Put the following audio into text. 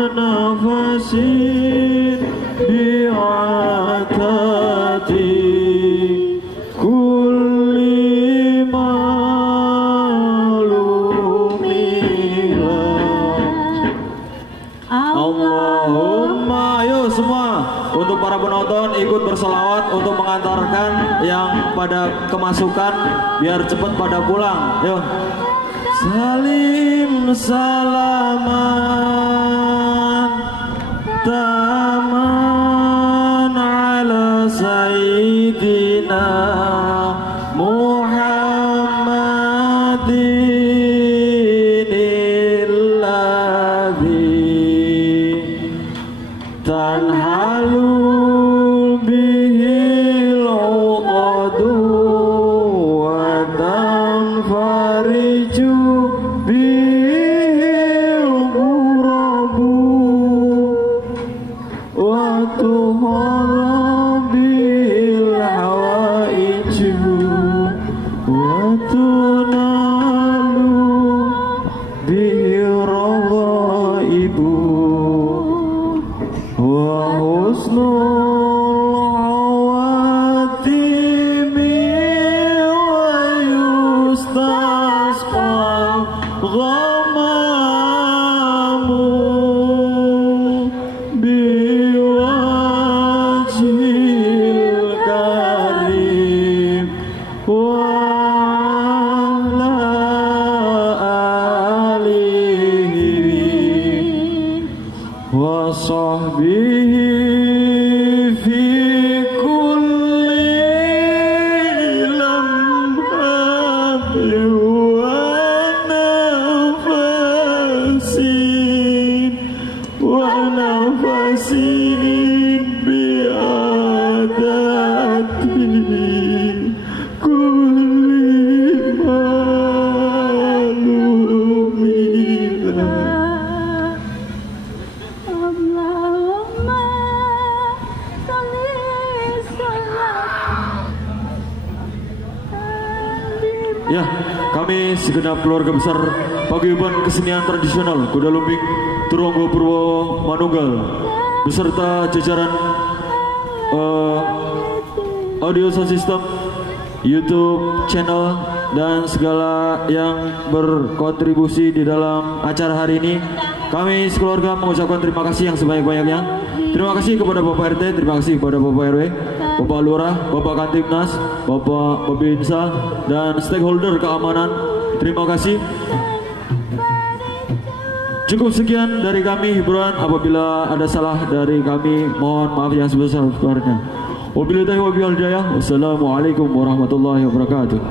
ونفس بعتات كل معلوم Allahumma. Ayo semua untuk para penonton ikut berselawat untuk mengantarkan yang pada kemasukan biar cepat pada pulang. Yuk. Salim salaman taman ala sayyidina Muhammadin alladhi tanhalu bihil uqadu wa tanfariju bihil ghurabu wa tuhara bihil hawaiju wa tunalu bihil raghaibu wa husnul awatimi wa yustasqa ghamamu biwajhil karim wa ala alihi wa sahbihi fi kulli lamhatin wa nafasin bi'adati kulli malumin. Ya, kami segenap keluarga besar Paguyuban Kesenian Tradisional Kuda Lumping Turonggo Purwo Manunggal beserta jajaran audio sound system, YouTube channel dan segala yang berkontribusi di dalam acara hari ini. Kami sekeluarga mengucapkan terima kasih yang sebanyak-banyaknya. Terima kasih kepada Bapak RT, terima kasih kepada Bapak RW, Bapak Lurah, Bapak Kantipnas, Bapak Babinsa, dan stakeholder keamanan. Terima kasih. Cukup sekian dari kami hiburan. Apabila ada salah dari kami, mohon maaf yang sebesar-besarnya. Wabillahi wal hidayah. Wassalamualaikum warahmatullahi wabarakatuh.